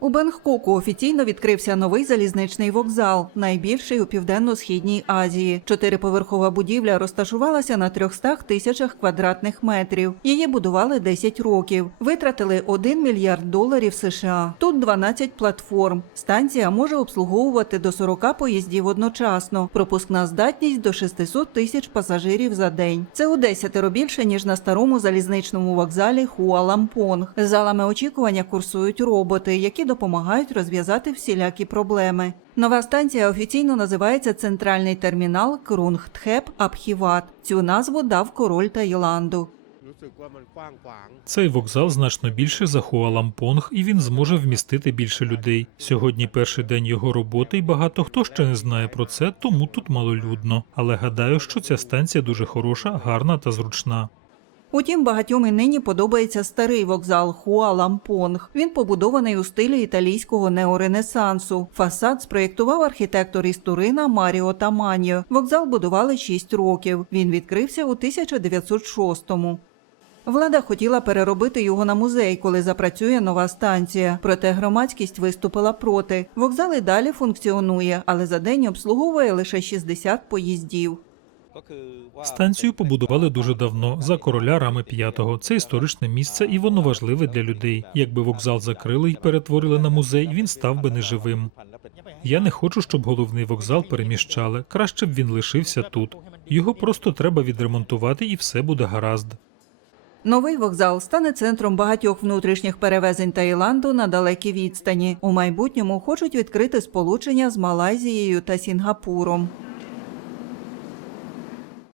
У Бангкоку офіційно відкрився новий залізничний вокзал, найбільший у південно-східній Азії. Чотириповерхова будівля розташувалася на 300 тисячах квадратних метрів. Її будували 10 років. Витратили 1 мільярд доларів США. Тут 12 платформ. Станція може обслуговувати до 40 поїздів одночасно. Пропускна здатність до 600 тисяч пасажирів за день. Це у десятеро більше ніж на старому залізничному вокзалі Хуалампонг. Залами очікування курсують роботи, які допомагають розв'язати всілякі проблеми. Нова станція офіційно називається Центральний термінал Крунгтхеп Апхіват. Цю назву дав король Таїланду. Цей вокзал значно більше за Хуалампонг, і він зможе вмістити більше людей. Сьогодні перший день його роботи, і багато хто ще не знає про це, тому тут малолюдно. Але гадаю, що ця станція дуже хороша, гарна та зручна. Утім, багатьом і нині подобається старий вокзал Хуалампонг. Він побудований у стилі італійського неоренесансу. Фасад спроєктував архітектор із Турина Маріо Таманьо. Вокзал будували 6 років. Він відкрився у 1906-му. Влада хотіла переробити його на музей, коли запрацює нова станція. Проте громадськість виступила проти. Вокзал і далі функціонує, але за день обслуговує лише 60 поїздів. Станцію побудували дуже давно за короля Рами V. Це історичне місце, і воно важливе для людей. Якби вокзал закрили і перетворили на музей, він став би неживим. Я не хочу, щоб головний вокзал переміщали. Краще б він лишився тут. Його просто треба відремонтувати, і все буде гаразд. Новий вокзал стане центром багатьох внутрішніх перевезень Таїланду на далекі відстані. У майбутньому хочуть відкрити сполучення з Малайзією та Сінгапуром.